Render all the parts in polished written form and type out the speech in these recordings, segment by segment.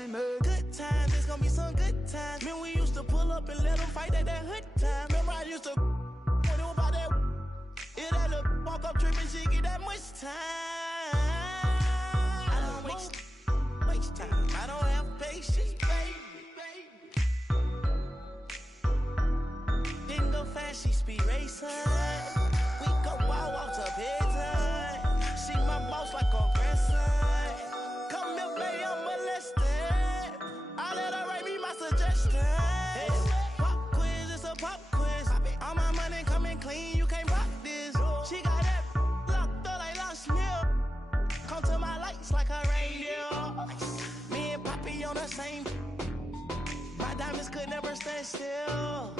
Good times, it's gonna be some good times. Man, we used to pull up and let them fight at that hood time. Remember I used to when it was about that. If that little walk up tripping, she get that much time. I don't waste time. I don't have patience, baby. Didn't go fast, she speed racing. We go wild walks up head time. She my boss like a grandson. Come here, baby, I'm molested. I let her write me my suggestion. Hey, pop quiz, it's a pop quiz. All my money coming clean, you can't rock this. She got that locked up like Lost Mill. Come to my lights like a reindeer. Me and Poppy on the same. My diamonds could never stand still.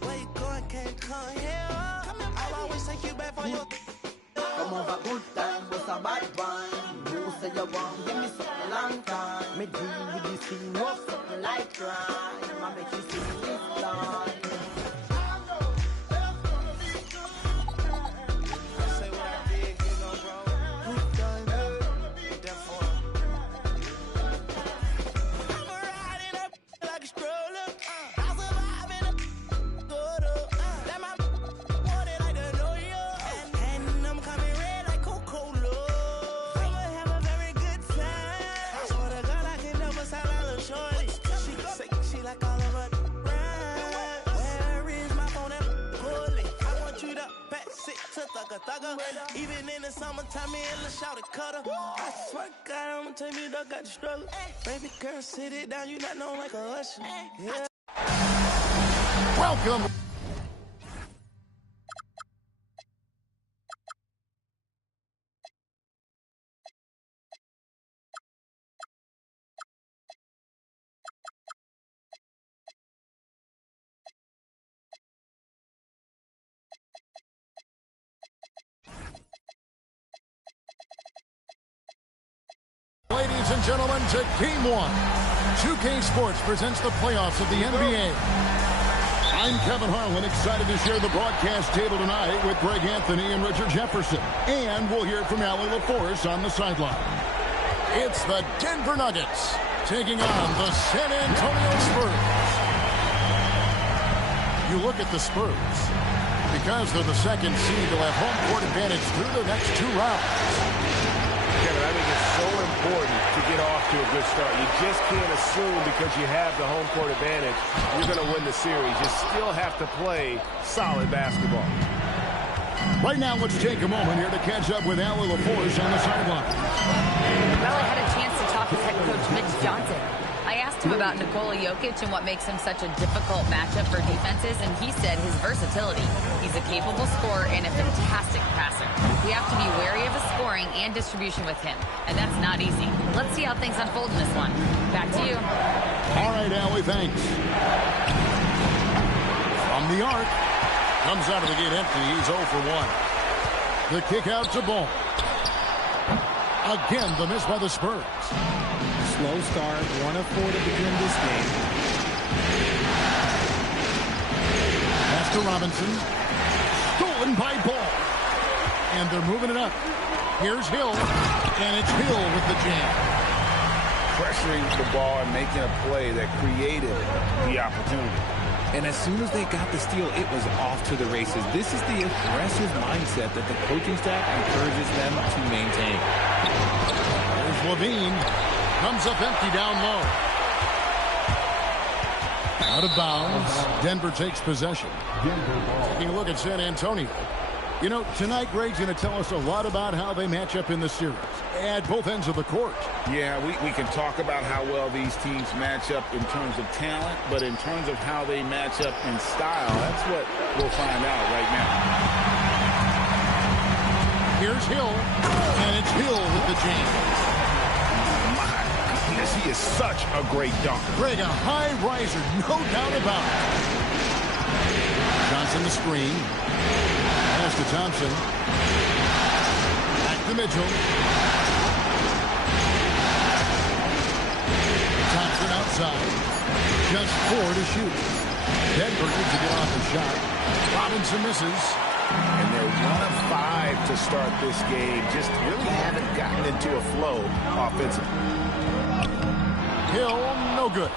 Where you going, can't come here. I'll always take you back for your. Come over, good time, was a bad one. You say you want, give me something long time. Me deal with this thing, no something like crime. I make you see this line. Even in the summertime, me and the shout a cutter. I swear to God, I'ma tell you, dog got the struggle. Baby girl, sit it down, you not known like a usher. Yeah. Welcome. Ladies and gentlemen, to Game 1. 2K Sports presents the playoffs of the NBA. I'm Kevin Harlan, excited to share the broadcast table tonight with Greg Anthony and Richard Jefferson. And we'll hear from Allie LaForce on the sideline. It's the Denver Nuggets taking on the San Antonio Spurs. You look at the Spurs. Because they're the second seed, they'll have home court advantage through the next 2 rounds. Kevin, I think it's so important to get off to a good start. You just can't assume because you have the home court advantage you're going to win the series. You still have to play solid basketball. Right now, let's take a moment here to catch up with Allie LaForce on the sideline. Well, I had a chance to talk with head coach Mitch Johnson. I asked him about Nikola Jokic and what makes him such a difficult matchup for defenses, and he said his versatility. He's a capable scorer and a fantastic passer. We have to be wary of his scoring and distribution with him, and that's not easy. Let's see how things unfold in this one. Back to you. All right, Allie, thanks. From the arc, comes out of the gate empty. He's 0 for 1. The kick out to Ball. Again, the miss by the Spurs. Slow start, 1 of 4 to begin this game. Pass to Robinson. Stolen by Ball. And they're moving it up. Here's Hill. And it's Hill with the jam. Pressuring the ball and making a play that created the opportunity. And as soon as they got the steal, it was off to the races. This is the aggressive mindset that the coaching staff encourages them to maintain. There's Levine. Comes up empty down low. Out of bounds. Denver takes possession. Taking a look at San Antonio. You know, tonight Greg's going to tell us a lot about how they match up in the series at both ends of the court. Yeah, we can talk about how well these teams match up in terms of talent, but in terms of how they match up in style, that's what we'll find out right now. Here's Hill, and it's Hill with the jam. He is such a great dunker. Greg, a high riser, no doubt about it. Johnson the screen. Pass to Thompson. Back to Mitchell. Thompson outside. Just 4 to shoot. Denver needs to get off the shot. Robinson misses. And they're 1 of 5 to start this game. Just really haven't gotten into a flow offensively. Hill, no good.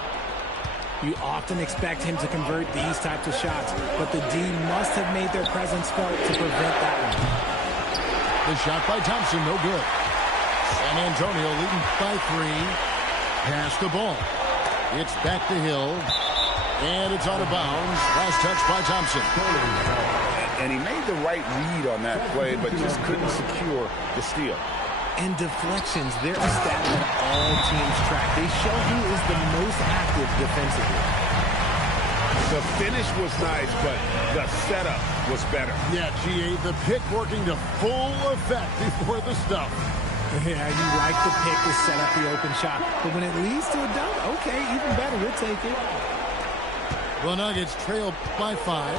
You often expect him to convert these types of shots, but the D must have made their presence felt to prevent that one. The shot by Thompson, no good. San Antonio leading by 3. Pass the ball. It's back to Hill. And it's out of bounds. Last touch by Thompson. And he made the right read on that play, but just couldn't secure the steal. And deflections, they're a stat that all teams track. They show who is the most active defensively. The finish was nice, but the setup was better. Yeah, GA, the pick working to full effect before the stuff. Yeah, you like the pick to set up the open shot, but when it leads to a dunk, okay, even better, we'll take it. The Nuggets trail by 5.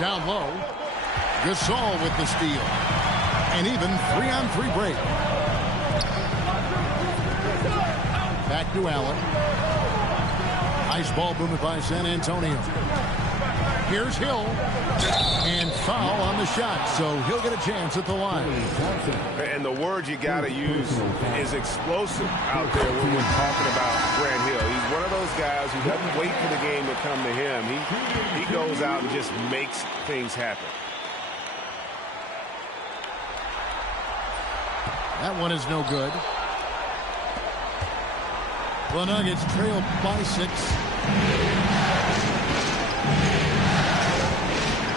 Down low. Gasol with the steal. An even 3-on-3 break. Back to Allen. Ice ball movement by San Antonio. Here's Hill. And foul on the shot, so he'll get a chance at the line. And the word you got to use is explosive out there when we're talking about Grant Hill. He's one of those guys who doesn't wait for the game to come to him. He goes out and just makes things happen. That one is no good. The Nuggets trail by 6.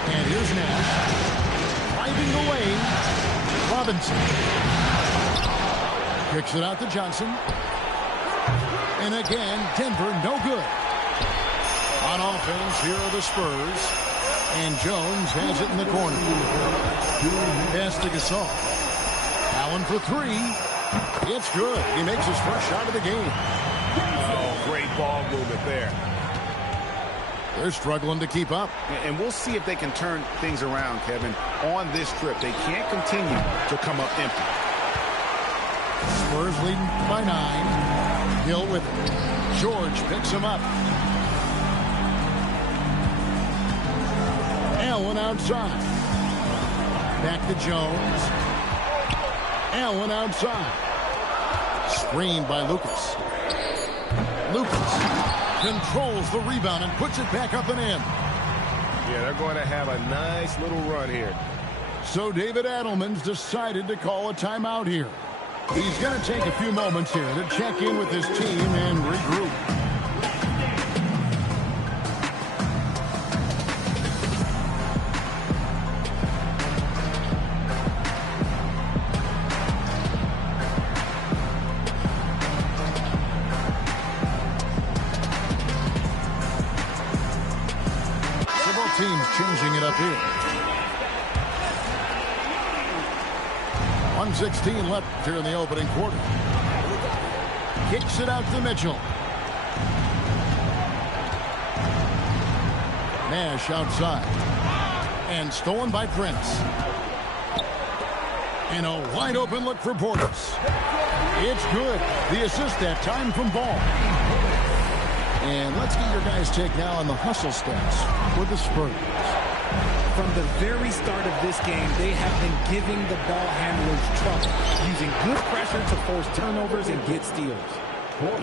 And here's Nash. Driving the lane. Robinson. Kicks it out to Johnson. And again, Denver no good. On offense, here are the Spurs. And Jones has it in the corner. Pass to Gasol. Allen for 3. It's good. He makes his first shot of the game. Oh, great ball movement there. They're struggling to keep up. And we'll see if they can turn things around, Kevin, on this trip. They can't continue to come up empty. Spurs leading by 9. Hill with it. George picks him up. Allen outside. Back to Jones. Allen outside. Screened by Lucas. Lucas controls the rebound and puts it back up and in. Yeah, they're going to have a nice little run here. So David Adelman's decided to call a timeout here. He's going to take a few moments here to check in with his team and regroup. Teams changing it up here. 1:16 left here in the opening quarter. Kicks it out to Mitchell. Nash outside. And stolen by Prince. And a wide open look for Portis. It's good. The assist that time from Ball. And let's get your guys' take now on the hustle stats for the Spurs. From the very start of this game, they have been giving the ball handlers trouble, using good pressure to force turnovers and get steals.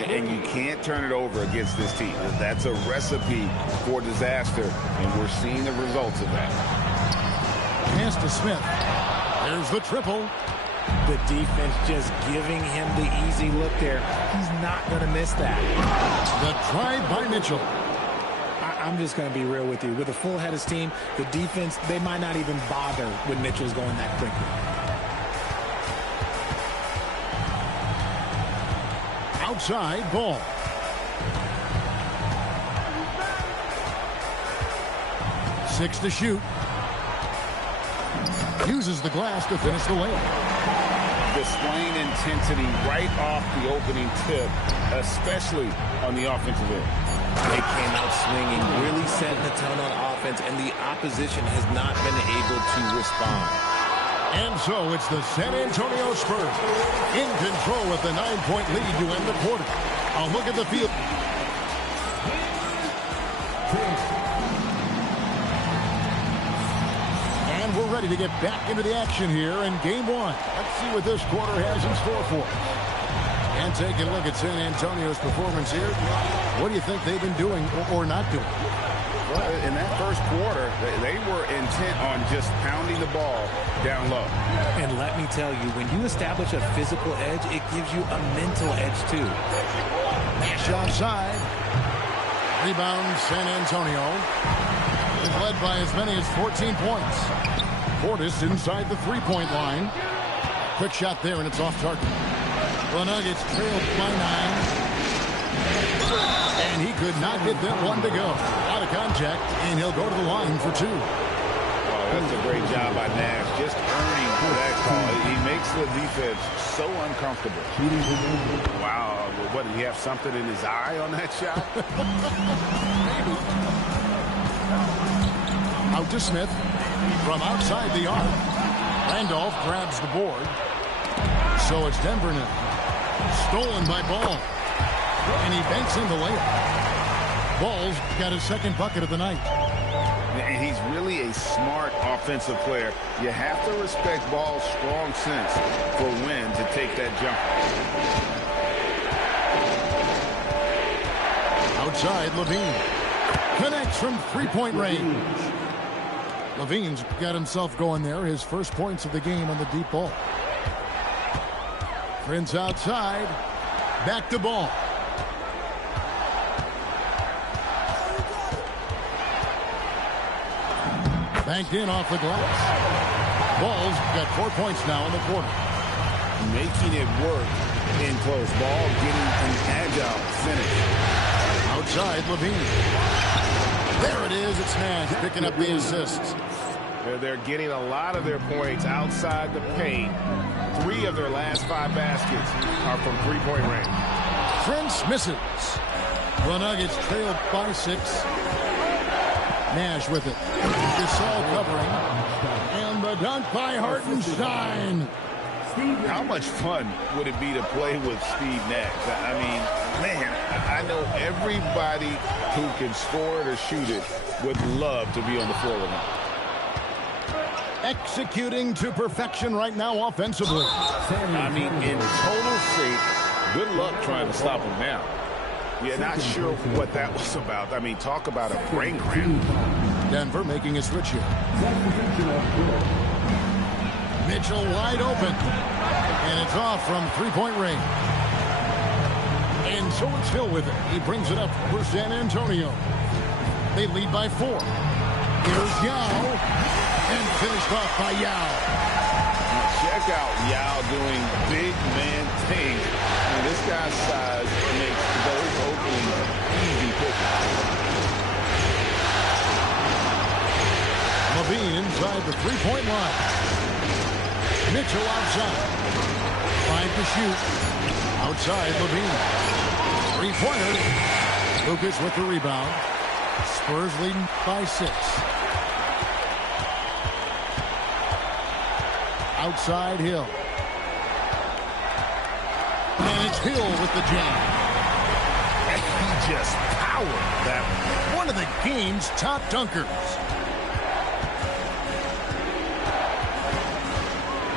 And you can't turn it over against this team. That's a recipe for disaster, and we're seeing the results of that. Pass to Smith. There's the triple. The defense just giving him the easy look there. He's not going to miss that. The drive by Mitchell. I'm just going to be real with you. With a full-headed team, the defense, they might not even bother when Mitchell's going that quickly. Outside Ball. Six to shoot. Uses the glass to finish the layup. Displaying intensity right off the opening tip, especially on the offensive end. They came out swinging, really setting the tone on offense, and the opposition has not been able to respond. And so it's the San Antonio Spurs in control with the 9-point lead to end the quarter. A look at the field. And we're ready. ready to get back into the action here in game one. Let's see what this quarter has in store for us. And taking a look at San Antonio's performance here. What do you think they've been doing or not doing? Well, in that first quarter, they were intent on just pounding the ball down low. And let me tell you, when you establish a physical edge, it gives you a mental edge too. Nash outside. Rebound San Antonio. Is led by as many as 14 points. Portis inside the three-point line. Quick shot there, and it's off target. The Nuggets trailed by 9. And he could not get that one to go. Out of contact, and he'll go to the line for 2. Oh, that's a great job by Nash, just earning that call. He makes the defense so uncomfortable. Wow, what, did he have something in his eye on that shot? Maybe. Out to Smith from outside the arc. Randolph grabs the board. So it's Denver now. Stolen by Ball. And he banks in the layup. Ball's got his second bucket of the night. And he's really a smart offensive player. You have to respect Ball's strong sense for when to take that jumper. Outside, Levine. Connects from three-point range. Levine's got himself going there. His first points of the game on the deep ball. Prince outside. Back to Ball. Banked in off the glass. Ball's got 4 points now in the quarter. Making it work in close. Ball getting an agile finish. Outside, Levine. There it is. It's Nash picking up the assists. They're getting a lot of their points outside the paint. 3 of their last 5 baskets are from three-point range. Prince misses. The Nuggets trailed by 6. Nash with it. Gasol covering. And the dunk by Hartenstein. How much fun would it be to play with Steve Nash? I mean, man, I know everybody who can score it or shoot it would love to be on the floor with him. Executing to perfection right now offensively. I mean, in total shape, good luck trying to stop him now. Yeah, not sure what that was about. I mean, talk about a brain cramp. Denver making a switch here. Mitchell wide open. And it's off from three-point range. And so it's Hill with it. He brings it up for San Antonio. They lead by 4. Here's Yao. And finished off by Yao. Check out Yao doing big man things. And this guy's size makes those openings easy picking. Levine inside the three-point line. Mitchell outside. 5 to shoot. Outside, Levine. Three-pointer. Lucas with the rebound. Spurs leading by 6. Outside Hill. And it's Hill with the jam. And he just powered that one of the game's top dunkers.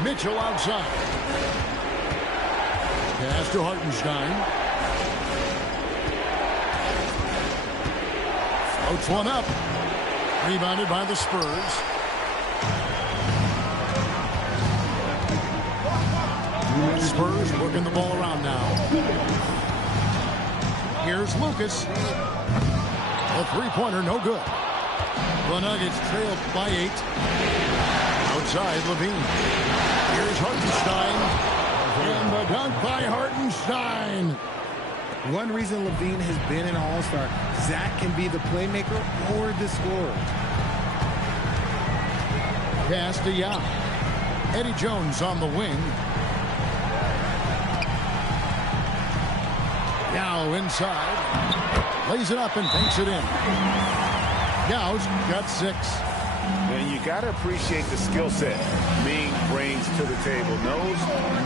Mitchell outside. Pass to Hartenstein. Floats one up. Rebounded by the Spurs. Spurs working the ball around now. Here's Lucas. A three-pointer, no good. The Nuggets trailed by 8. Outside, Levine. Here's Hartenstein. And the dunk by Hartenstein. One reason Levine has been an all-star, Zach can be the playmaker or the scorer. Pass to Yao. Eddie Jones on the wing. Yao inside. Lays it up and banks it in. Yao's got 6. And you got to appreciate the skill set Ming brings to the table. Knows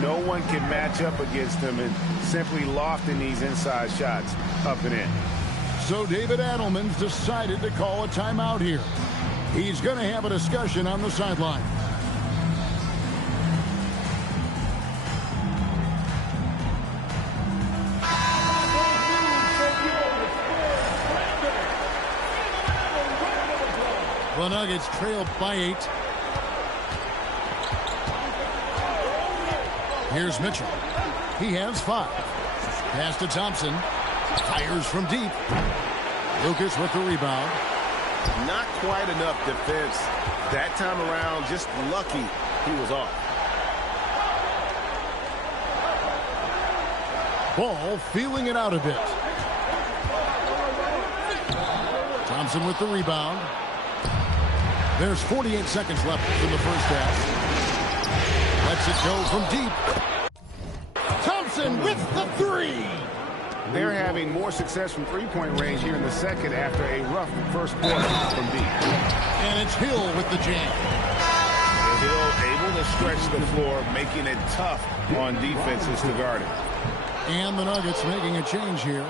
no one can match up against him and simply lofting these inside shots up and in. So David Adelman's decided to call a timeout here. He's going to have a discussion on the sideline. The Nuggets trail by 8. Here's Mitchell. He has 5. Pass to Thompson. Fires from deep. Lucas with the rebound. Not quite enough defense that time around. Just lucky he was off. Ball feeling it out a bit. Thompson with the rebound. There's 48 seconds left in the first half. Lets it go from deep. Thompson with the 3. They're having more success from three-point range here in the second after a rough first quarter from deep. And it's Hill with the jam. And Hill able to stretch the floor, making it tough on defenses to guard him. And the Nuggets making a change here.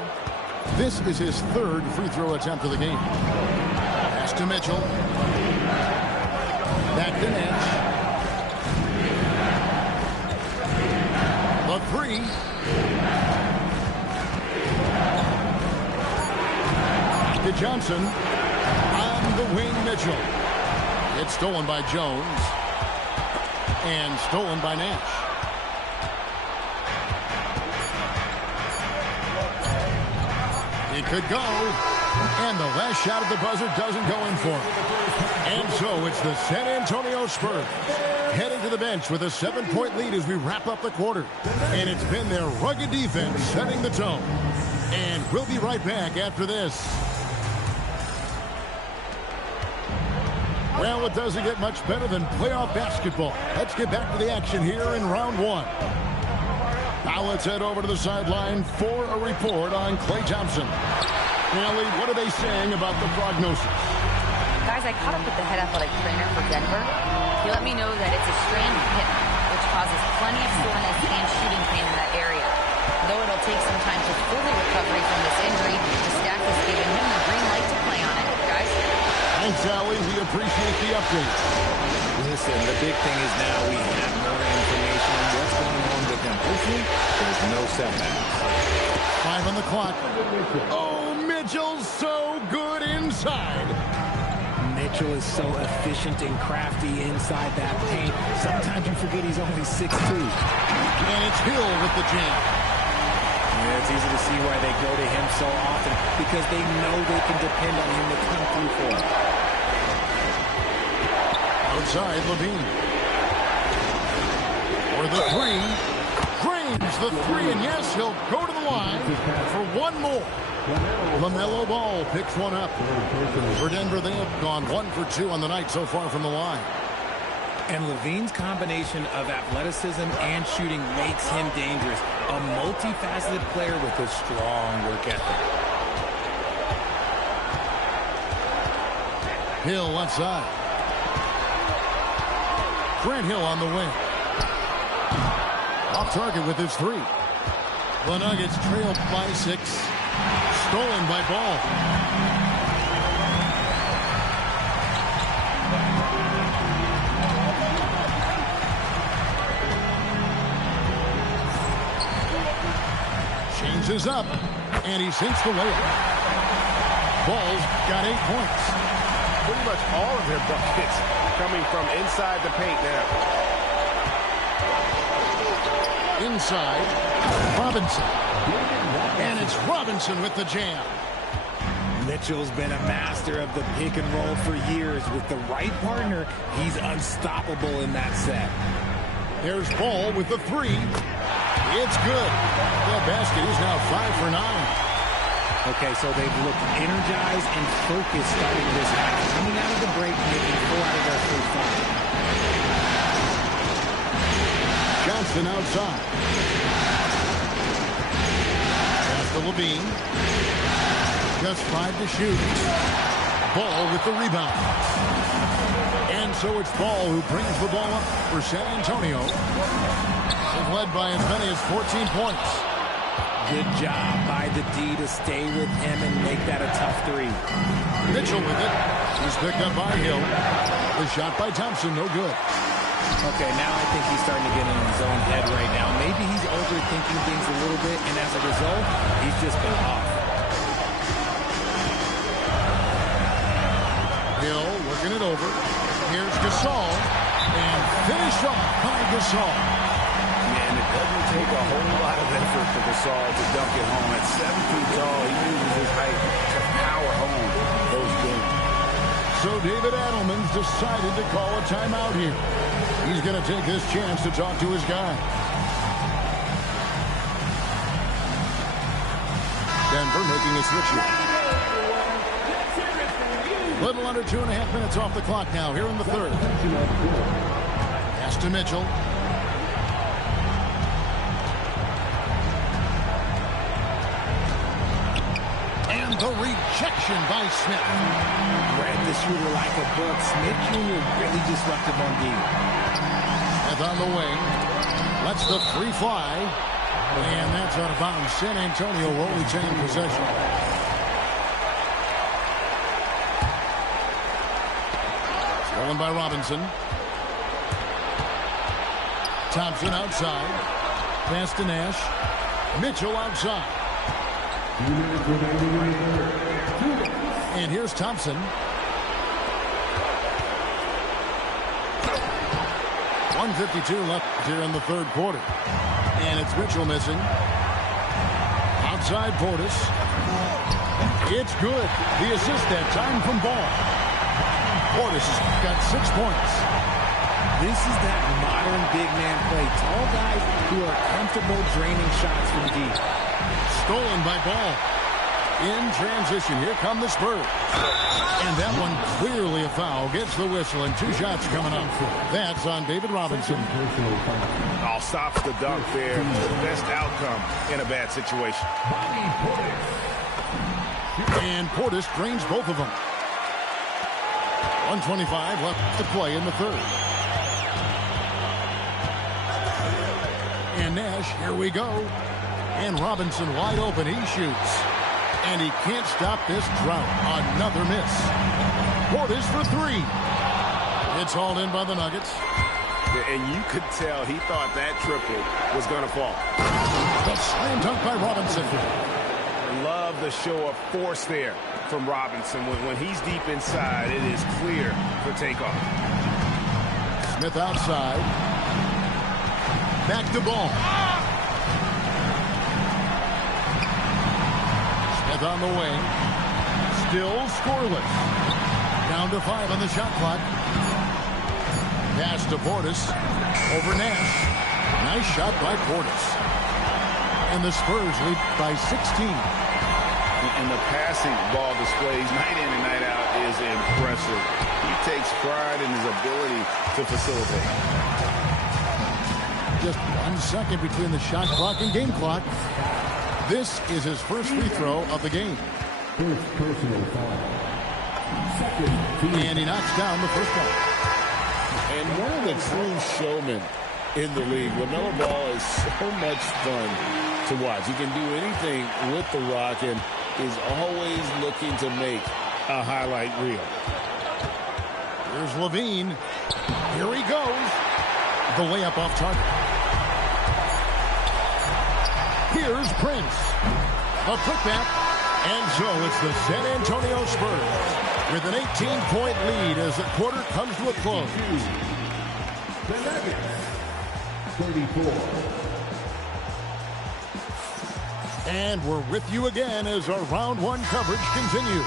This is his 3rd free throw attempt of the game. Pass to Mitchell. Back to Nash. The 3. To Johnson. On the wing, Mitchell. It's stolen by Jones. And stolen by Nash. It could go. And the last shot at the buzzer doesn't go in for him. And so it's the San Antonio Spurs heading to the bench with a 7-point lead as we wrap up the quarter. And it's been their rugged defense setting the tone. And we'll be right back after this. Well, it doesn't get much better than playoff basketball. Let's get back to the action here in round 1. Now let's head over to the sideline for a report on Klay Thompson. Nelly, what are they saying about the prognosis? Guys, I caught up with the head athletic trainer for Denver. He let me know that it's a strained hip, which causes plenty of soreness and shooting pain in that area. Though it'll take some time to fully recovery from this injury, the staff has given him the green light to play on it. Guys? Thanks, Allie. We appreciate the update. Listen, the big thing is now we have more information on what's going on with him. Hopefully, there's no setbacks. 5 on the clock. Oh, Mitchell's so good inside. Mitchell is so efficient and crafty inside that paint. Sometimes you forget he's only 6'2". And it's Hill with the jam. Yeah, it's easy to see why they go to him so often, because they know they can depend on him to come through for them. Outside, Levine. For the 3. Drains the 3, and yes, he'll go to the line for one more. LaMelo Ball picks one up. For Denver, they have gone 1 for 2 on the night so far from the line. And Levine's combination of athleticism and shooting makes him dangerous. A multifaceted player with a strong work ethic. Hill left side. Grant Hill on the wing. Off target with his 3. The Nuggets trail by 6. Stolen by Ball. Changes up, and he sinks the layup. Ball's got 8 points. Pretty much all of their buckets coming from inside the paint now. Inside, Robinson. And it's Robinson with the jam. Mitchell's been a master of the pick and roll for years. With the right partner, he's unstoppable in that set. There's Ball with the 3. It's good. The basket is now 5 for 9. Okay, so they've looked energized and focused starting this half. Coming out of the break, making 4 out of their first 5. Johnson outside. Pass to Levine. Just 5 to shoot. Ball with the rebound. And so it's Ball who brings the ball up for San Antonio. They've led by as many as 14 points. Good job by the D to stay with him and make that a tough 3. Mitchell with it. He's picked up by Hill. The shot by Thompson, no good. Okay, now I think he's starting to get in his own head right now. Maybe he's overthinking things a little bit, and as a result, he's just been off. Hill working it it over. Here's Gasol. And finish off by Gasol. Man, it doesn't take a whole lot of effort for Gasol to dunk it home. At 7 feet tall, he uses his height to power home those games. So David Adelman's decided to call a timeout here. He's going to take this chance to talk to his guy. Denver making a switch here. Little under 2.5 minutes off the clock now here in the third. Pass to Mitchell. And the rejection by Smith. Read the shooter like a book. Smith Jr. really disruptive on D. Smith on the wing. Lets the free fly. And that's out of bounds. San Antonio will retain possession. Stolen by Robinson. Thompson outside. Pass to Nash. Mitchell outside. And here's Thompson. 1:52 left here in the third quarter. And it's Mitchell missing. Outside Portis. It's good. The assist that time from Ball. Portis has got 6 points. This is that modern big man play. Tall guys who are comfortable draining shots from deep. Stolen by Ball. In transition. Here come the Spurs. And that one clearly a foul. Gets the whistle and 2 shots coming up. That's on David Robinson. All stops the dunk there. The best outcome in a bad situation. And Portis drains both of them. 1:25 left to play in the third. And Nash, here we go. And Robinson wide open. He shoots. And he can't stop this drought. Another miss. Portis for 3. It's hauled in by the Nuggets. And you could tell he thought that triple was going to fall. The slam dunk by Robinson. Love the show of force there from Robinson. When he's deep inside, it is clear for takeoff. Smith outside. Back to Ball. Smith on the wing. Still scoreless. Down to 5 on the shot clock. Pass to Portis. Over Nash. Nice shot by Portis. And the Spurs lead by 16. And the passing ball displays night in and night out is impressive. He takes pride in his ability to facilitate. Just 1 second between the shot clock and game clock. This is his first free throw of the game. First personal foul. Second. And he knocks down the first one. And one of the true showmen in the league, LaMelo Ball is so much fun to watch. He can do anything with the rock and is always looking to make a highlight reel. Here's Levine. Here he goes. The layup off target. Here's Prince. A putback. And so it's the San Antonio Spurs with an 18-point lead as the quarter comes to a close. The Nuggets. 34. And we're with you again as our round 1 coverage continues.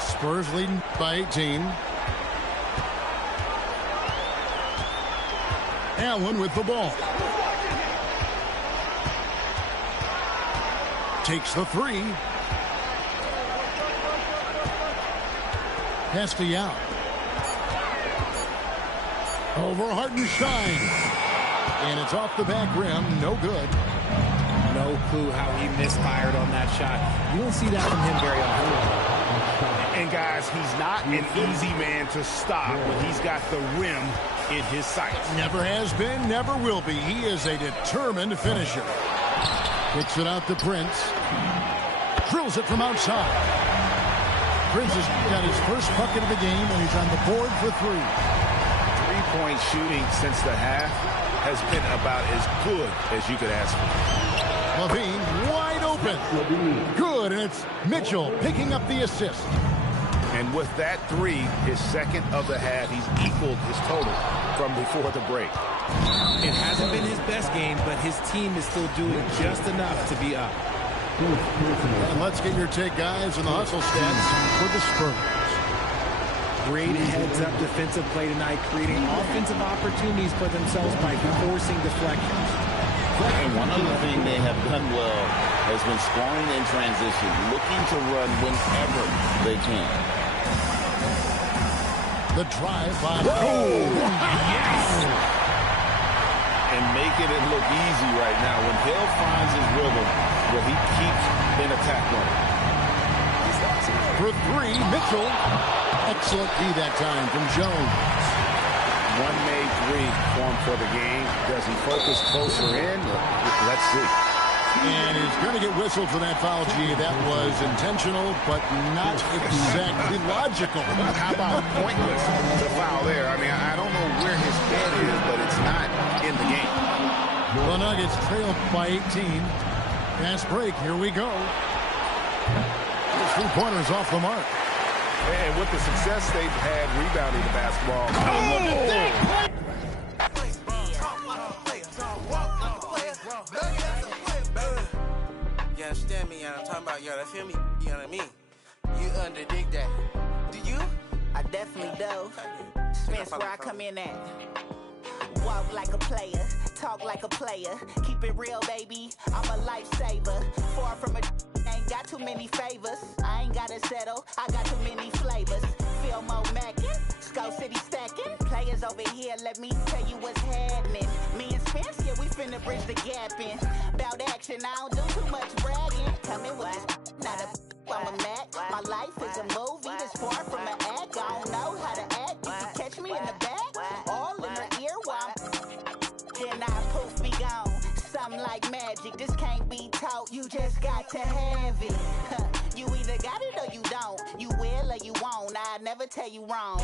Spurs leading by 18. Allen with the ball. Takes the 3. Pass to Yao. Over Hartenstein. And it's off the back rim. No good. No clue how he misfired on that shot. You don't see that from him very often. And guys, he's not an easy man to stop when he's got the rim in his sights. Never has been, never will be. He is a determined finisher. Kicks it out to Prince. Drills it from outside. Prince has got his first bucket of the game, and he's on the board for 3. Three-point shooting since the half has been about as good as you could ask for. Levine wide open. open. Good, and it's Mitchell picking up the assist. And with that three, his second of the half, he's equaled his total from before the break. It hasn't been his best game, but his team is still doing just enough to be up. And let's get your take, guys, on the hustle stats for the Spurs. Great heads-up defensive play tonight, creating offensive opportunities for themselves by forcing deflections. And one other thing they have done well has been scoring in transition, looking to run whenever they can. The drive by... Yes! And making it look easy right now. When Hill finds his rhythm, where he keeps in attack mode. For three, Mitchell. Excellent D that time from Jones. One made three for him for the game. Does he focus closer in? Let's see. And he's going to get whistled for that foul, G. That was intentional, but not exactly logical. How about pointless to foul there? I mean, I don't know where his head is, but it's not in the game. The Nuggets trail by 18. Fast break. Here we go. Three-pointers off the mark. And with the success they've had rebounding the basketball. You understand me? I'm talking about, you feel me? You know what I mean? You underdig that. Do you? I definitely do. That's where I come in at. Walk like a player, talk like a player. Keep it real, baby. I'm a lifesaver. Far from a ain't got too many favors. I ain't gotta settle. I got too many flavors. Feel more mackin', Skull City stacking. Players over here, let me tell you what's happening. Me and Spence, yeah, we finna bridge the gap in. Bout action, I don't do too much bragging. Coming with this, not a I'm a Mac. My life is a movie that's far from an act. I don't know how to act. You can catch me in the back, all in her ear while then I poof be gone. Something like magic, this can't be taught. You just got to have it. You either got it or you don't. You will or you won't. I never tell you wrong.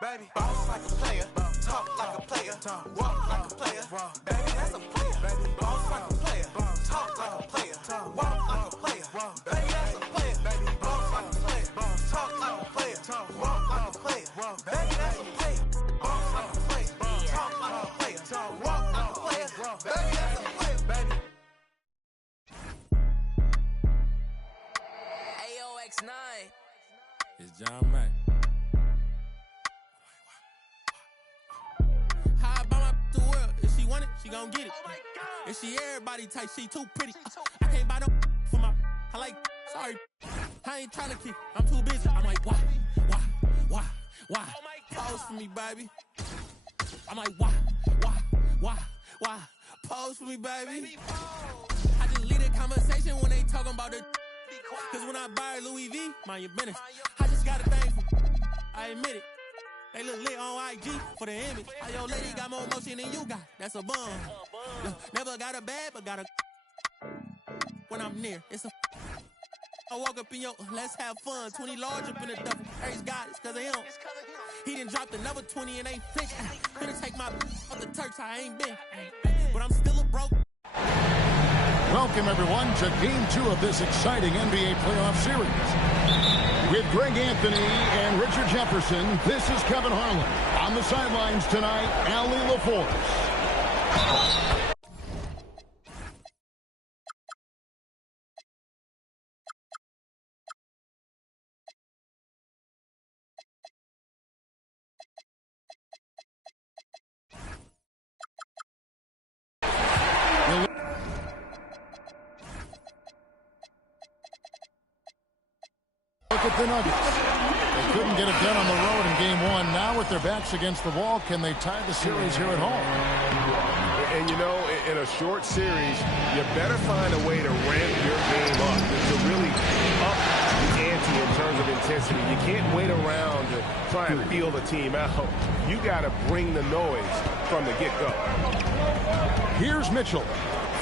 Baby, boss like a player, talk like a player, walk like a player, baby, that's a player. Baby, boss like a player, talk like a player, walk like a player, baby, that's a player. Baby, boss like a player, talk like a player, walk like a player, baby, that's a player. Boss like a player, talk like a player, walk like a player, baby, that's a player, baby. AOX9 It's John Mack. She gon' get it. If she everybody type, she too pretty. I can't buy no for my. I like. Sorry, I ain't tryna kick. I'm too busy. I'm like, why? Pose for me, baby. I'm like, why? Pose for me, baby. I just lead a conversation when they talking about it. Cause when I buy Louis V, mind your business. I just got a thing for. I admit it. They look lit on IG for the image. Your lady got more motion than you got. That's a bum. Never got a bad, but got a. When I'm near, it's a. I walk up in your. Let's have fun. 20 large up in the duffel. Praise God, it's cause of him. He done dropped another 20 and ain't fixed. Gonna take my off the Turks. I ain't been. But I'm still a broke. Welcome, everyone, to Game 2 of this exciting NBA playoff series. With Greg Anthony and Richard Jefferson, this is Kevin Harlan. On the sidelines tonight, Allie LaForce. Look at the Nuggets. They couldn't get it done on the road in Game 1. Now with their backs against the wall, can they tie the series here at home? And, you know, in a short series, you better find a way to ramp your game up, to really up the ante in terms of intensity. You can't wait around to try and feel the team out. You got to bring the noise from the get-go. Here's Mitchell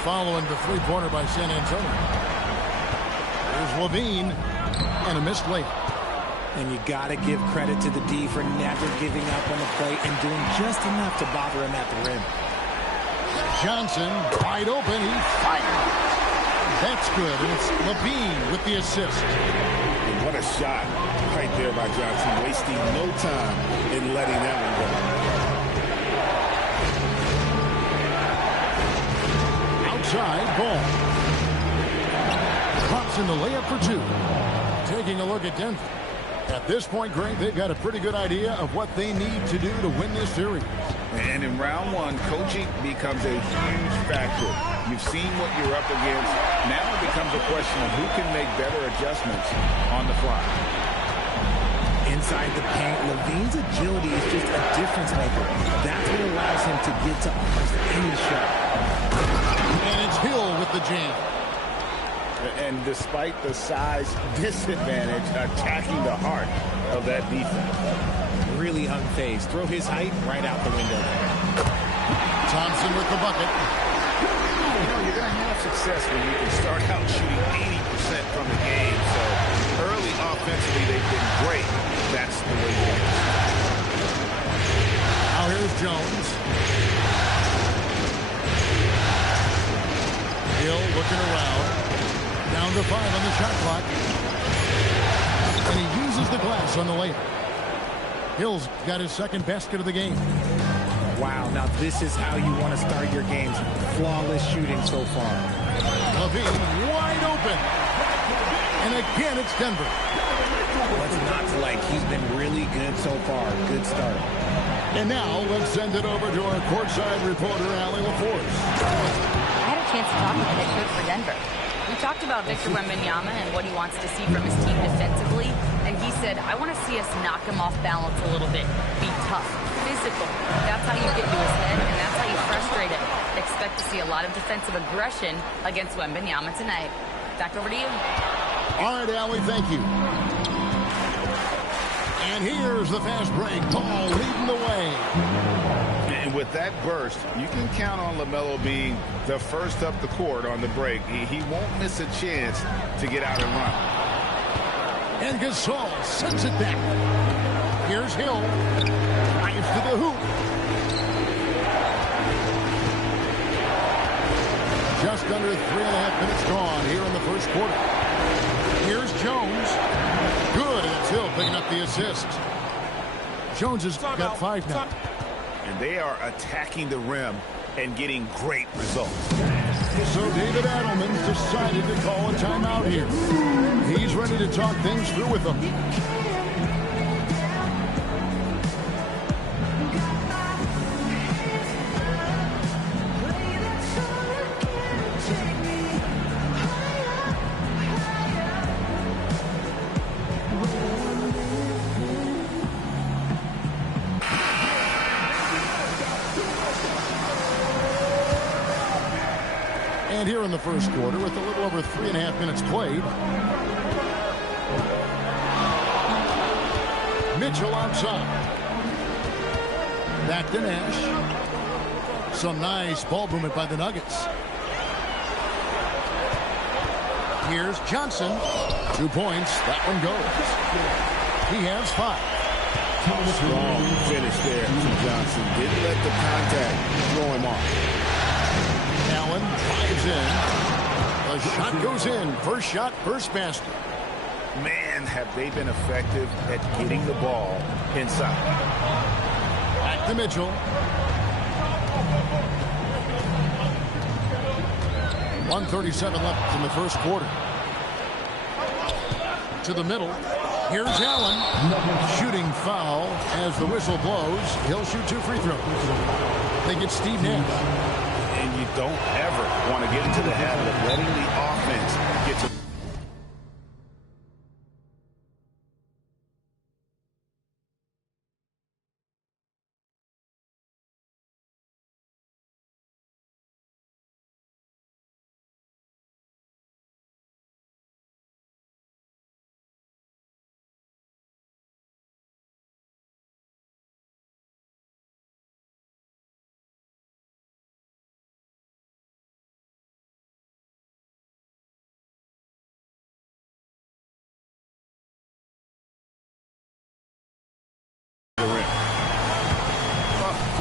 following the three-pointer by San Antonio. Here's Levine and a missed layup. And you got to give credit to the D for never giving up on the play and doing just enough to bother him at the rim. Johnson wide open. He fires. That's good. And it's Levine with the assist. And what a shot right there by Johnson, wasting no time in letting that one go. Outside ball. Pops in the layup for two. Taking a look at Denver. At this point, Greg, they've got a pretty good idea of what they need to do to win this series. And in round one, coaching becomes a huge factor. You've seen what you're up against. Now it becomes a question of who can make better adjustments on the fly. Inside the paint, Levine's agility is just a difference maker. That's what allows him to get to almost any shot. And it's Hill with the jam. And despite the size disadvantage, attacking the heart of that defense. Really unfazed. Throw his height right out the window. Thompson with the bucket. You know, you're going to have success when you can start out shooting 80% from the game. So early offensively, they've been great. That's the way you want to start. Now here's Jones. Hill looking around. Down to 5 on the shot clock. And he uses the glass on the layup. Hill's got his second basket of the game. Wow, now this is how you want to start your games. Flawless shooting so far. Levine wide open. And again, it's Denver. What's not to like? He's been really good so far. Good start. And now let's send it over to our courtside reporter, Allie LaForce. I had a chance to talk with the head coach for Denver. We talked about Victor Wembanyama and what he wants to see from his team defensively, and he said, I want to see us knock him off balance a little bit, be tough, physical. That's how you get to his head, and that's how you frustrate him. Expect to see a lot of defensive aggression against Wembanyama tonight. Back over to you. All right, Allie, thank you. And here's the fast break. Paul leading the way. And with that burst, you can count on LaMelo being the first up the court on the break. He won't miss a chance to get out and run. And Gasol sends it back. Here's Hill. Drives to the hoop. Just under 3.5 minutes gone here in the first quarter. Here's Jones. Good, and it's Hill picking up the assist. Jones has got 5 now. And they are attacking the rim and getting great results. So David Adelman's decided to call a timeout here. He's ready to talk things through with them. And here in the first quarter, with a little over 3.5 minutes played, Mitchell outside. Back to Nash. Some nice ball movement by the Nuggets. Here's Johnson. 2 points. That one goes. He has 5. Strong finish there from Johnson. Didn't let the contact throw him off. Allen drives in. The shot goes in. First shot, first basket. Man, have they been effective at getting the ball inside. Back to Mitchell. .137 left in the first quarter. To the middle. Here's Allen. Shooting foul as the whistle blows. He'll shoot 2 free throws. They get Steve Nash. And you don't ever want to get into the habit of letting the offense get to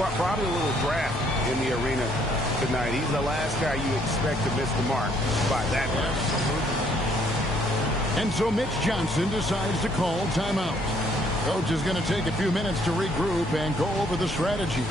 Probably a little draft in the arena tonight. He's the last guy you expect to miss the mark by that much. And so Mitch Johnson decides to call timeout. Coach is going to take a few minutes to regroup and go over the strategy.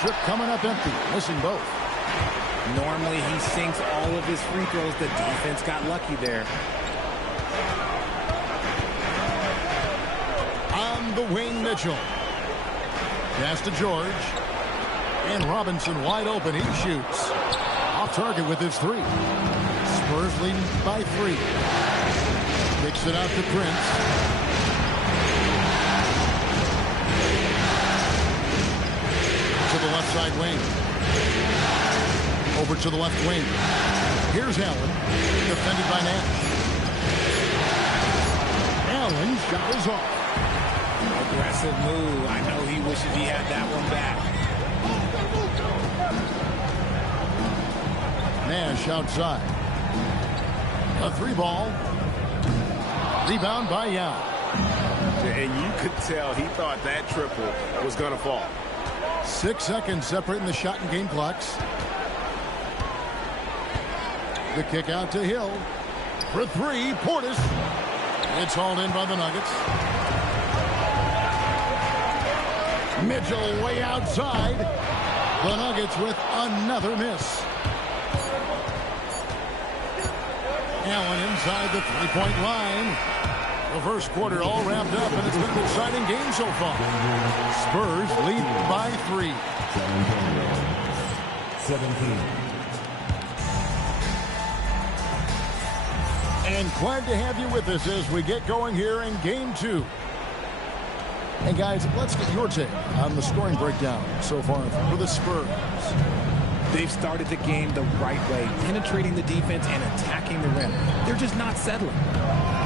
Trip coming up empty, missing both. Normally he sinks all of his free throws. The defense got lucky there. On the wing, Mitchell. Pass to George. And Robinson wide open. He shoots. Off target with his three. Spurs leading by 3. Kicks it out to Prince. To the left side wing. Over to the left wing. Here's Allen. Defended by Nash. Allen shot is off. Aggressive move. I know he wishes he had that one back. Nash outside. A 3-ball. Rebound by Yao. And you could tell he thought that triple was going to fall. 6 seconds separating the shot and game clocks. The kick out to Hill. For 3, Portis. It's hauled in by the Nuggets. Mitchell way outside. The Nuggets with another miss. Allen inside the 3-point line. The first quarter all wrapped up, and it's been an exciting game so far. Spurs lead by 3. 17. And glad to have you with us as we get going here in Game 2. And guys, let's get your take on the scoring breakdown so far for the Spurs. They've started the game the right way, penetrating the defense and attacking the rim. They're just not settling.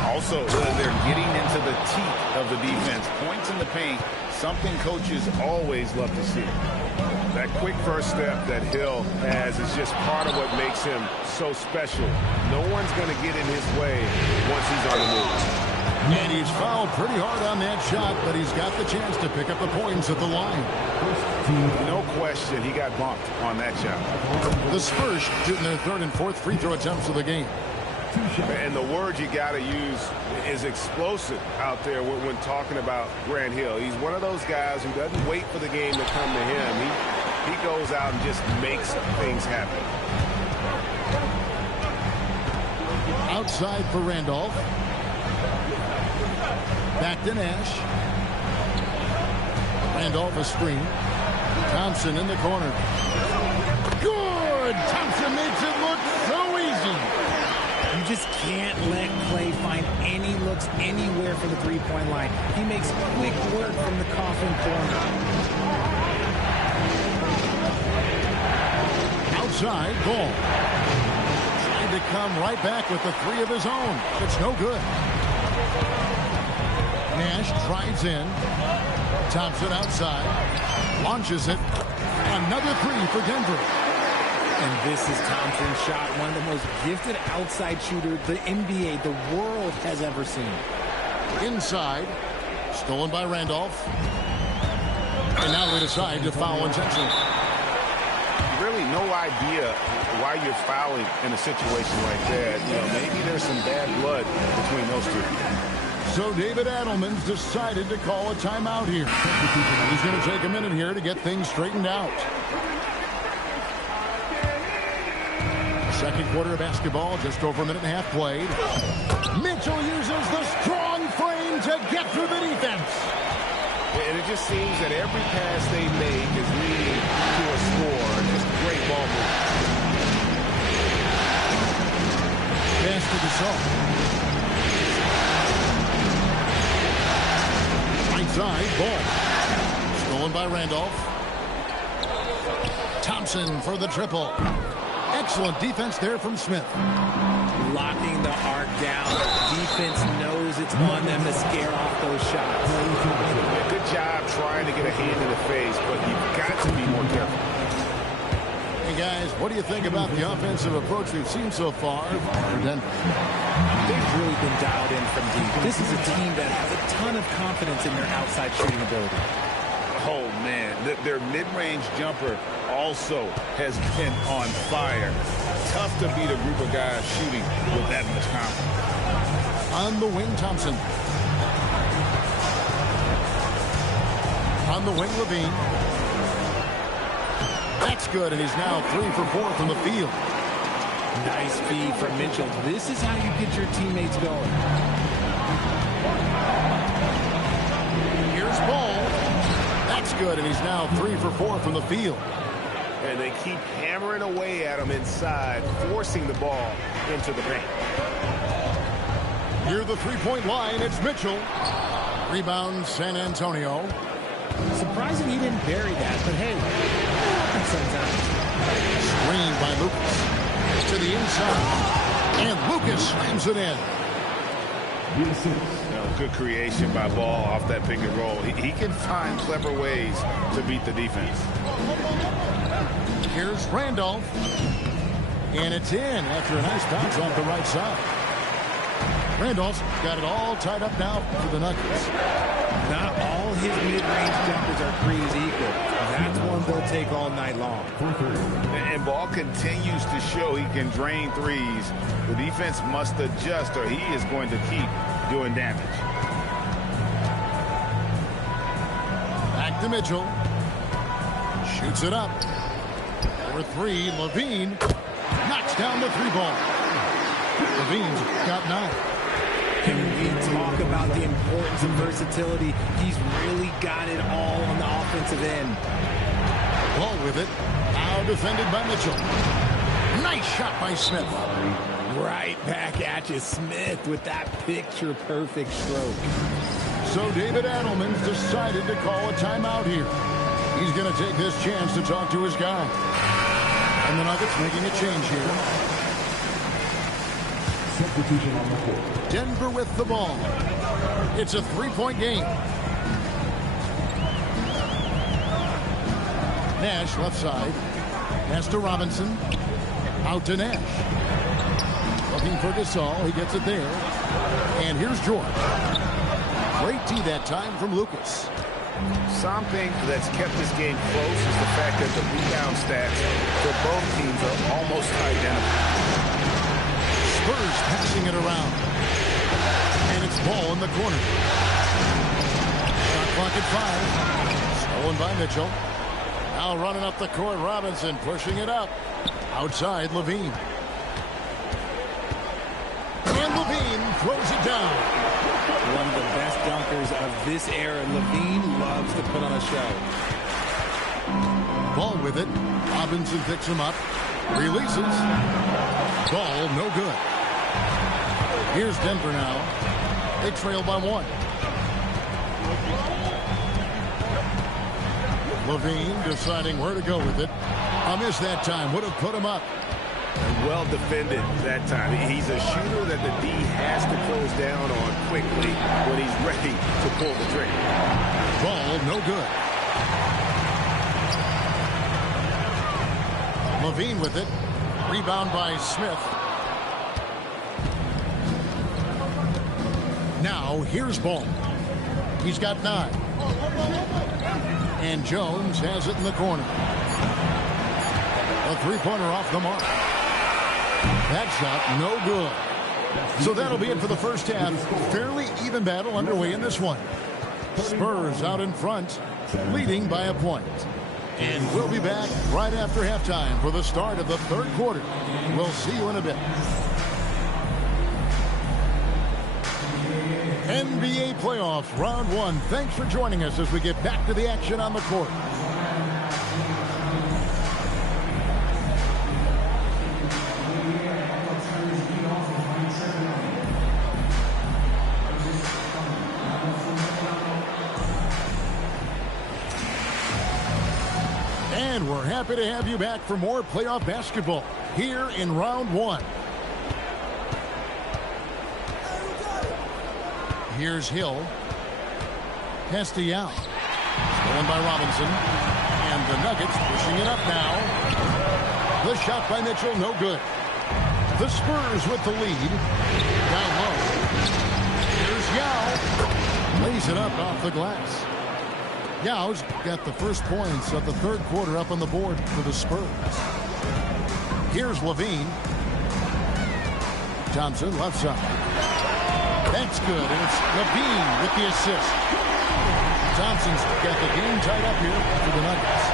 Also, they're getting into the teeth of the defense. Points in the paint, something coaches always love to see. That quick first step that Hill has is just part of what makes him so special. No one's going to get in his way once he's on the move. And he's fouled pretty hard on that shot, but he's got the chance to pick up the points at the line. No question, he got bumped on that shot. The Spurs shooting their 3rd and 4th free throw attempts of the game. And the word you got to use is explosive out there when talking about Grant Hill. He's one of those guys who doesn't wait for the game to come to him. He goes out and just makes things happen. Outside for Randolph. Back to Nash. Randolph a screen. Thompson in the corner. Good! Thompson makes it look so easy. You just can't let Clay find any looks anywhere from the 3-point line. He makes quick work from the coffin corner. Outside, ball. Trying to come right back with the 3 of his own. It's no good. Nash drives in. Thompson outside. Launches it. Another 3 for Denver. And this is Thompson's shot, one of the most gifted outside shooters the NBA, the world has ever seen. Inside. Stolen by Randolph. And now they decide to foul intentionally. Really no idea why you're fouling in a situation like that. You know, maybe there's some bad blood between those two. So David Adelman's decided to call a timeout here. He's going to take a minute here to get things straightened out. Second quarter of basketball, just over a minute and a half played. Mitchell uses the strong frame to get through the defense. And it just seems that every pass they make is leading to a score. Just great ball movement. Pass to Gasol. Right side, ball. Stolen by Randolph. Thompson Thompson for the triple. Excellent defense there from Smith. Locking the arc down. Defense knows it's on them to scare off those shots. Good job trying to get a hand in the face, but you've got to be more careful. Hey, guys, what do you think about the offensive approach we've seen so far for Denver? They've really been dialed in from deep. This is a team that has a ton of confidence in their outside shooting ability. Oh, man, their mid-range jumper also has been on fire. Tough to beat a group of guys shooting with that much confidence. On the wing, Thompson. On the wing, Levine. That's good, and he's now 3 for 4 from the field. Nice feed from Mitchell. This is how you get your teammates going. Here's Ball. That's good, and he's now 3 for 4 from the field. And they keep hammering away at him inside, forcing the ball into the paint. Near the three-point line, it's Mitchell. Rebound, San Antonio. Surprising he didn't bury that, but hey, sometimes. Screen by Lucas. To the inside. And Lucas slams it in. Good creation by Ball off that pick and roll. He can find clever ways to beat the defense. Here's Randolph. And it's in after a nice bounce off the right side. Randolph's got it all tied up now for the Nuggets. Not all his mid-range jumpers are creams equal. That's one they'll take all night long. And Ball continues to show he can drain threes. The defense must adjust or he is going to keep doing damage. Back to Mitchell. Shoots it up. For 3, Levine knocks down the 3 ball. Levine's got 9. Can we talk about the importance of versatility? He's really got it all on the offensive end. Ball with it. Now defended by Mitchell. Nice shot by Smith. Right back at you, Smith, with that picture-perfect stroke. So David Adelman's decided to call a timeout here. He's going to take this chance to talk to his guy. And the Nuggets making a change here. Substitution on the court. Denver with the ball. It's a 3-point game. Nash left side. Pass to Robinson. Out to Nash. Looking for Gasol. He gets it there. And here's George. Great tee that time from Lucas. Something that's kept this game close is the fact that the rebound stats for both teams are almost identical. Spurs passing it around. And it's Ball in the corner. Shot clock at 5. Stolen by Mitchell. Now running up the court, Robinson pushing it up. Outside, Levine. And Levine throws it down. One of the best dunkers of this era. Levine loves to put on a show. Ball with it. Robinson picks him up. Releases. Ball no good. Here's Denver now. They trail by 1. Levine deciding where to go with it. A miss that time. Would have put him up. Well defended that time. He's a shooter that the D has to close down on quickly when he's ready to pull the trigger. Ball no good. Levine with it. Rebound by Smith. Now here's Ball. He's got 9. And Jones has it in the corner. A 3-pointer off the mark. That shot no good. So that'll be it for the first half. Fairly even battle underway in this one. Spurs out in front, leading by a point. And we'll be back right after halftime for the start of the third quarter. We'll see you in a bit. NBA playoffs, round 1. Thanks for joining us as we get back to the action on the court. And we're happy to have you back for more playoff basketball here in round one. Here's Hill. Castellano. Stolen by Robinson. And the Nuggets pushing it up now. The shot by Mitchell, no good. The Spurs with the lead. Down low. Here's Yao. Lays it up off the glass. Yao's got the first points of the third quarter up on the board for the Spurs. Here's Levine. Johnson left side. That's good, and it's Levine with the assist. Thompson's got the game tied up here for the Nuggets.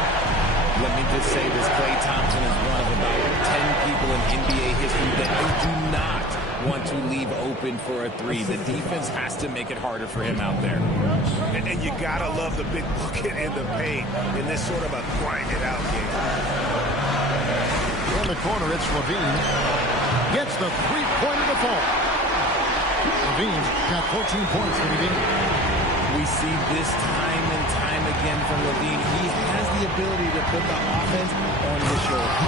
Let me just say this, Klay Thompson is one of about 10 people in NBA history that they do not want to leave open for a three. The defense has to make it harder for him out there. And you gotta love the big bucket in the paint in this sort of a grind-it-out game. In the corner, it's Levine. Gets the three-pointer to fall. Levine's got 14 points for the game. We see this time and time again from Levine. He has the ability to put the offense on his shoulder.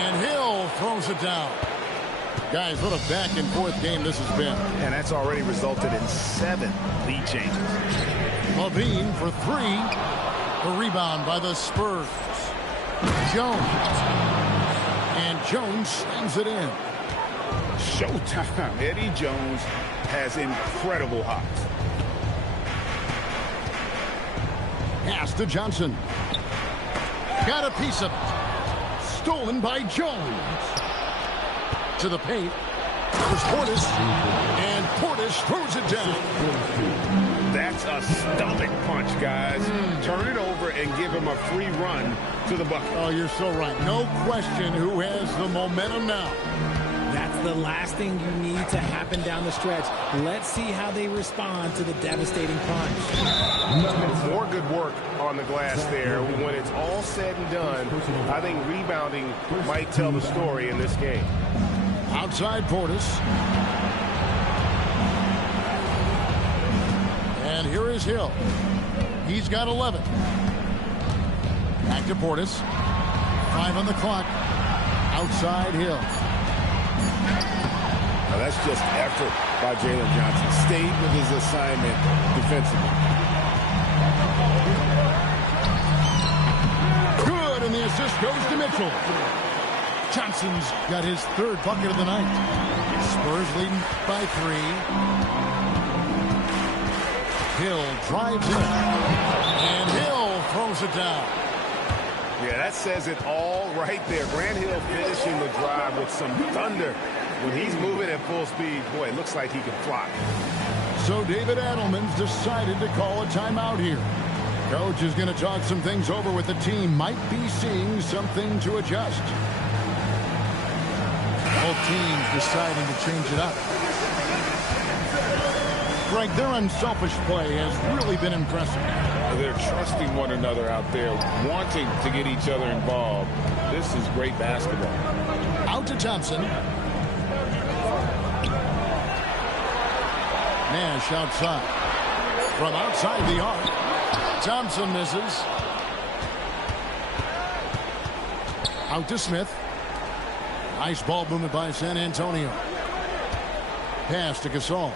And Hill throws it down. Guys, what a back-and-forth game this has been. And that's already resulted in 7 lead changes. Levine for 3. The rebound by the Spurs. Jones. And Jones slams it in. Showtime. Eddie Jones has incredible hops. Pass to Johnson. Got a piece of it. Stolen by Jones. To the paint. There's Portis. And Portis throws it down. That's a stomach punch, guys. Turn it over and give him a free run to the bucket. Oh, you're so right. No question who has the momentum now. That's the last thing you need to happen down the stretch. Let's see how they respond to the devastating punch. More good work on the glass there. When it's all said and done, I think rebounding might tell the story in this game. Outside Portis. And here is Hill. He's got 11. Back to Portis. 5 on the clock. Outside Hill. Now that's just effort by Jalen Johnson. Stayed with his assignment defensively. Good, and the assist goes to Mitchell. Johnson's got his 3rd bucket of the night. Spurs leading by 3. Hill drives in. And Hill throws it down. Yeah, that says it all right there. Grant Hill finishing the drive with some thunder. When he's moving at full speed, boy, it looks like he can fly. So David Adelman's decided to call a timeout here. Coach is going to talk some things over with the team. Might be seeing something to adjust. Both teams deciding to change it up. Greg, their unselfish play has really been impressive. They're trusting one another out there, wanting to get each other involved. This is great basketball. Out to Thompson. Nash outside. From outside the arc. Thompson misses. Out to Smith. Nice ball movement by San Antonio. Pass to Gasol.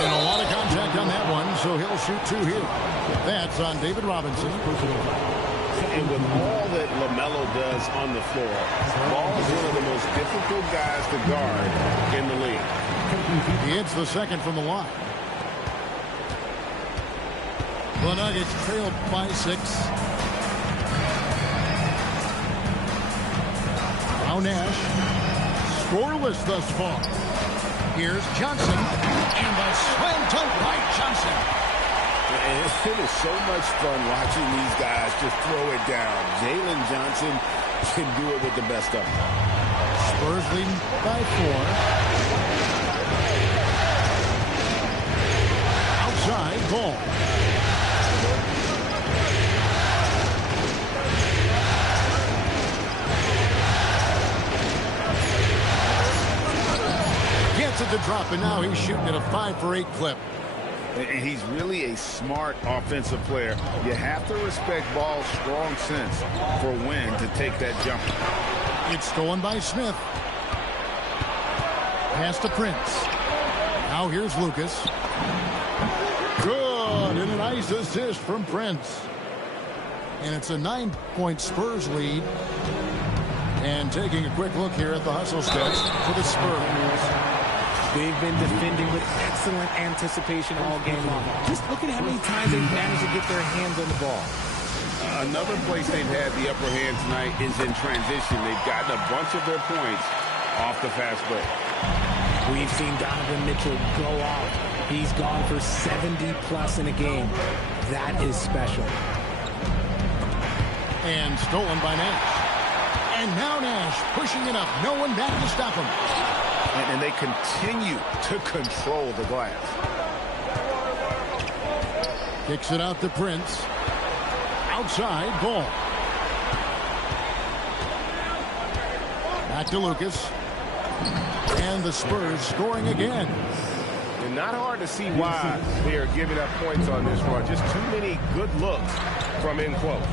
And a lot of contact on that one, so he'll shoot 2 here. That's on David Robinson. And with all that LaMelo does on the floor, Ball is one of the most difficult guys to guard in the league. He hits the second from the line. The Nuggets trailed by 6. Now Nash. Scoreless thus far. Here's Johnson. And the slam dunk by Johnson. And it is so much fun watching these guys just throw it down. Jalen Johnson can do it with the best of them. Spurs leading by 4. Outside ball. Gets it to drop, and now he's shooting at a 5 for 8 clip. And he's really a smart offensive player. You have to respect Ball's strong sense for when to take that jump. It's stolen by Smith. Pass to Prince. Now here's Lucas. Good, and a nice assist from Prince. And it's a 9-point Spurs lead. And taking a quick look here at the hustle sketch for the Spurs. They've been defending with excellent anticipation all game long. Just look at how many times they've managed to get their hands on the ball. Another place they've had the upper hand tonight is in transition. They've gotten a bunch of their points off the fast break. We've seen Donovan Mitchell go off. He's gone for 70-plus in a game. That is special. And stolen by Nash. And now Nash pushing it up. No one back to stop him. And they continue to control the glass. Kicks it out to Prince. Outside, Ball. Back to Lucas. And the Spurs scoring again. And not hard to see why they are giving up points on this run. Just too many good looks from in close.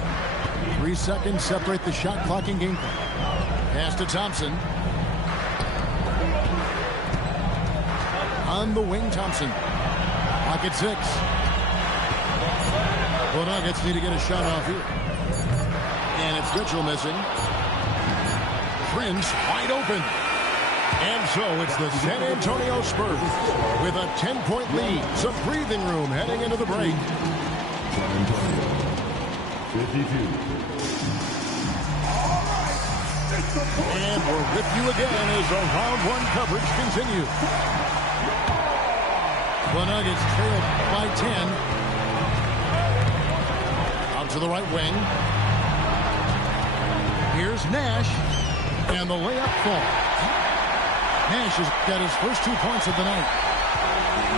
3 seconds separate the shot clock and game clock. Pass to Thompson. On the wing, Thompson. Pocket 6. The Nuggets need to get a shot off here. And it's Mitchell missing. Prince wide open. And so it's the San Antonio Spurs with a 10-point lead. Some breathing room heading into the break. 52. And we're with you again as the round 1 coverage continues. The Nuggets trail by 10. Out to the right wing. Here's Nash. And the layup falls. Nash has got his first 2 points of the night.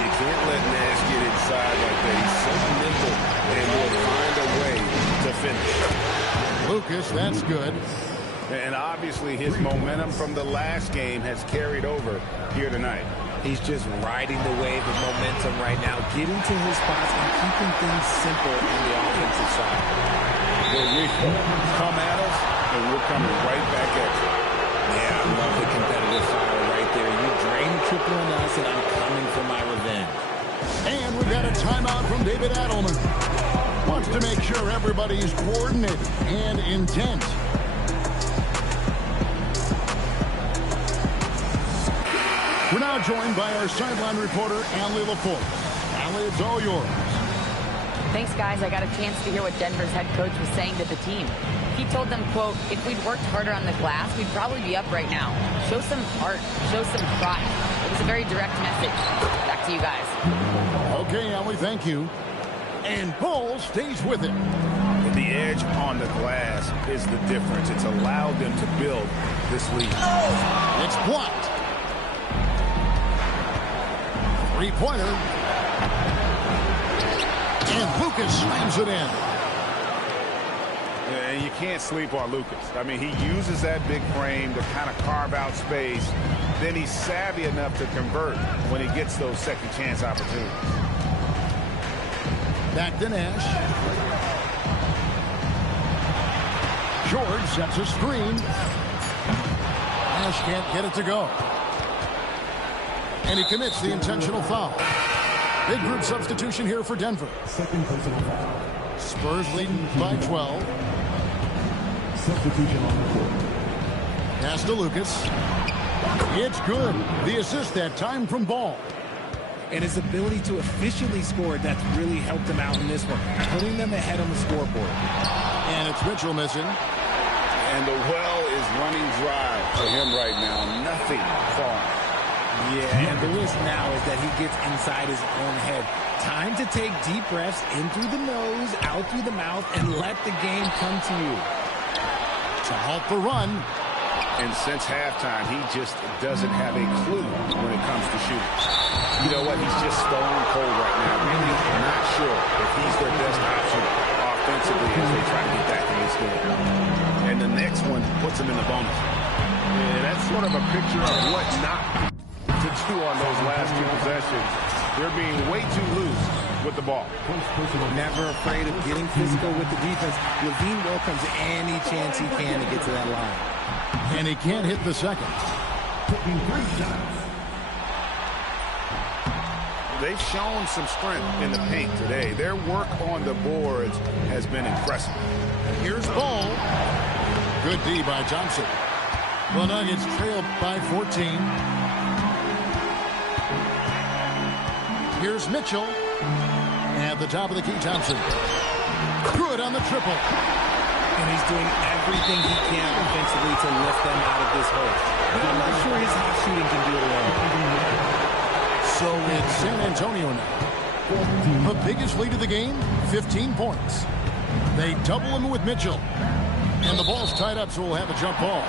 You can't let Nash get inside like that. He's so nimble and will find a way to finish. Lucas, that's good. And obviously his momentum from the last game has carried over here tonight. He's just riding the wave of momentum right now, getting to his spots and keeping things simple on the offensive side. Well, we come at us, and we're coming right back at you. Yeah, I love the competitive fire right there. You drain triple on us, and I'm coming for my revenge. And we've got a timeout from David Adelman. Wants to make sure everybody's coordinated and intent. We're now joined by our sideline reporter, Allie LaForce. Allie, it's all yours. Thanks, guys. I got a chance to hear what Denver's head coach was saying to the team. He told them, quote, if we'd worked harder on the glass, we'd probably be up right now. Show some heart. Show some pride. It was a very direct message. Back to you guys. Okay, Allie, thank you. And Ball stays with it. The edge on the glass is the difference. It's allowed them to build this lead. It's blocked. 3-pointer. And Lucas slams it in. And you can't sleep on Lucas. I mean, he uses that big frame to kind of carve out space. Then he's savvy enough to convert when he gets those second chance opportunities. Back to Nash. George sets a screen. Nash can't get it to go. And he commits the intentional foul. Big group substitution here for Denver. Second personal foul. Spurs leading by 12. Substitution on the court. Pass to Lucas. It's good. The assist that time from Ball. And his ability to efficiently score, that's really helped him out in this one, putting them ahead on the scoreboard. And it's Mitchell missing. And the well is running dry for him right now. Nothing falling. Yeah, and the risk now is that he gets inside his own head. Time to take deep breaths in through the nose, out through the mouth, and let the game come to you. To halt the run. And since halftime, he just doesn't have a clue when it comes to shooting. You know what? He's just stone cold right now. Really not sure if he's their best option offensively as they try to get back in this game. And the next one puts him in the bonus. Yeah, that's sort of a picture of what not to do on those last 2 possessions. They're being way too loose with the ball. Never afraid of getting physical with the defense. Levine welcomes any chance he can to get to that line. And he can't hit the second. They've shown some strength in the paint today. Their work on the boards has been impressive. Here's Ball. Good D by Johnson. The Nuggets trailed by 14. Here's Mitchell. At the top of the key, Thompson. Good on the triple. And he's doing everything he can offensively to lift them out of this hole. But I'm not sure his hot shooting can do it alone. So it's San Antonio now. The biggest lead of the game, 15 points. They double him with Mitchell. And the ball's tied up, so we'll have a jump ball.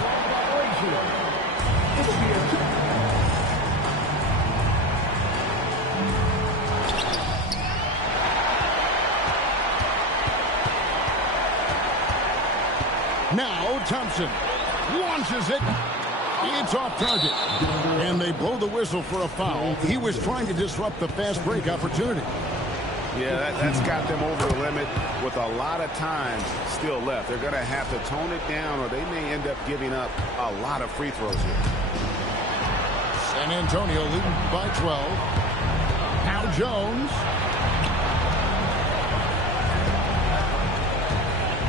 Now Thompson launches it. It's off target. And they blow the whistle for a foul. He was trying to disrupt the fast break opportunity. Yeah, that's got them over the limit with a lot of time still left. They're going to have to tone it down or they may end up giving up a lot of free throws here. San Antonio leading by 12. Now Jones.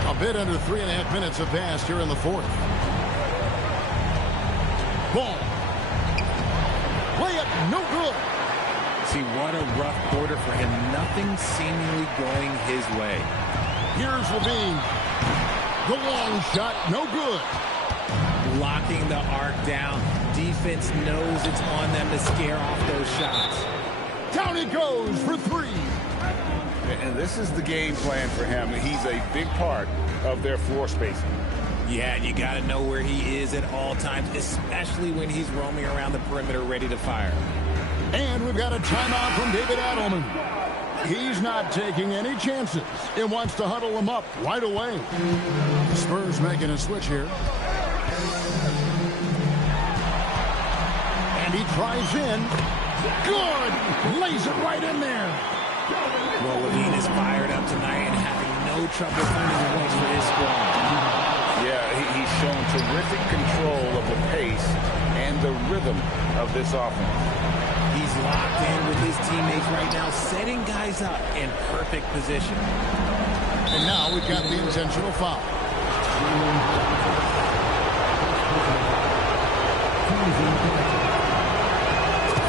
A bit under 3.5 minutes have passed here in the fourth. Ball. Layup, no good. See, what a rough quarter for him. Nothing seemingly going his way. Here's Levine. The long shot, no good. Locking the arc down. Defense knows it's on them to scare off those shots. Down it goes for three. And this is the game plan for him. He's a big part of their floor spacing. Yeah, you got to know where he is at all times, especially when he's roaming around the perimeter ready to fire. And we've got a timeout from David Adelman. He's not taking any chances. He wants to huddle him up right away. The Spurs making a switch here. And he drives in. Good! Lays it right in there. Well, Levine is fired up tonight and having no trouble finding points for his squad. Yeah, he's shown terrific control of the pace and the rhythm of this offense. He's locked in with his teammates right now, setting guys up in perfect position. And now we've got the intentional foul.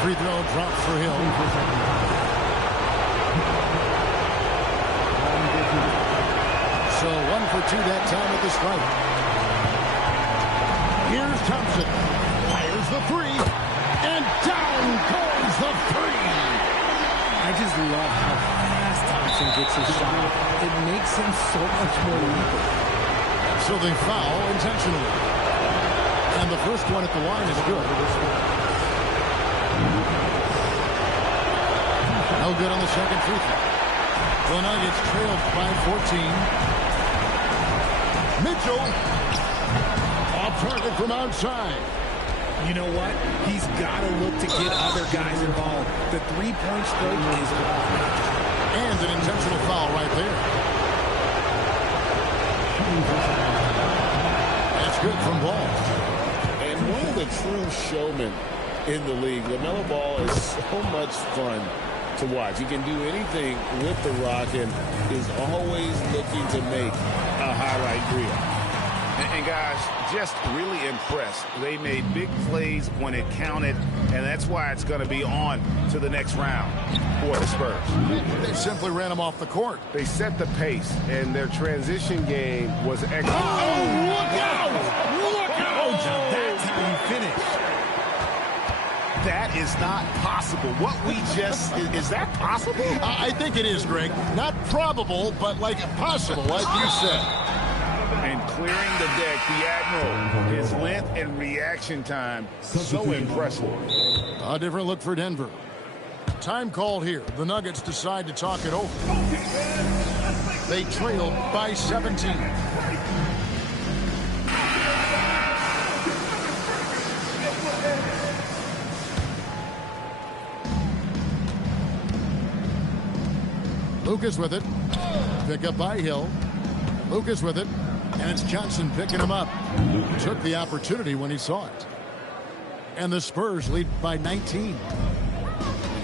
Free throw drops for Hill. So 1 for 2 that time at the strike. Here's Thompson. Fires the three. And down goes the three. I just love how fast Thompson gets his shot. It makes him so much more lethal. So they foul intentionally. And the first one at the line is good. No good on the second free throw. The Nuggets trailed by 14. Mitchell. Off target from outside. You know what? He's got to look to get other guys involved. The three-point stroke is off. And an intentional foul right there. That's good from Ball. And one of the true showmen in the league, LaMelo Ball is so much fun to watch. He can do anything with the rock and is always looking to make a highlight reel. And guys, just really impressed. They made big plays when it counted, and that's why it's going to be on to the next round for the Spurs. They simply ran him off the court. They set the pace, and their transition game was excellent. Oh, look out! Look out! That's how you finish. That is not possible. What we just, is that possible? I think it is, Greg. Not probable, but like possible, like you said. And clearing the deck, the Admiral, his length and reaction time, so impressive. A different look for Denver. Time called here. The Nuggets decide to talk it over. They trailed by 17. Lucas with it. Pick up by Hill. Lucas with it. And it's Johnson picking him up. Took the opportunity when he saw it. And the Spurs lead by 19.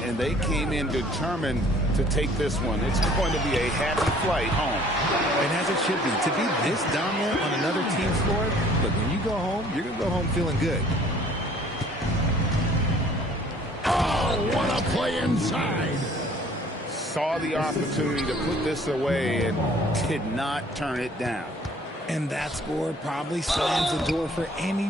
And they came in determined to take this one. It's going to be a happy flight home. And as it should be. To be this dominant on another team's floor, look, when you go home, you're going to go home feeling good. Oh, what a play inside. Saw the opportunity to put this away and did not turn it down. And that score probably slams the door for any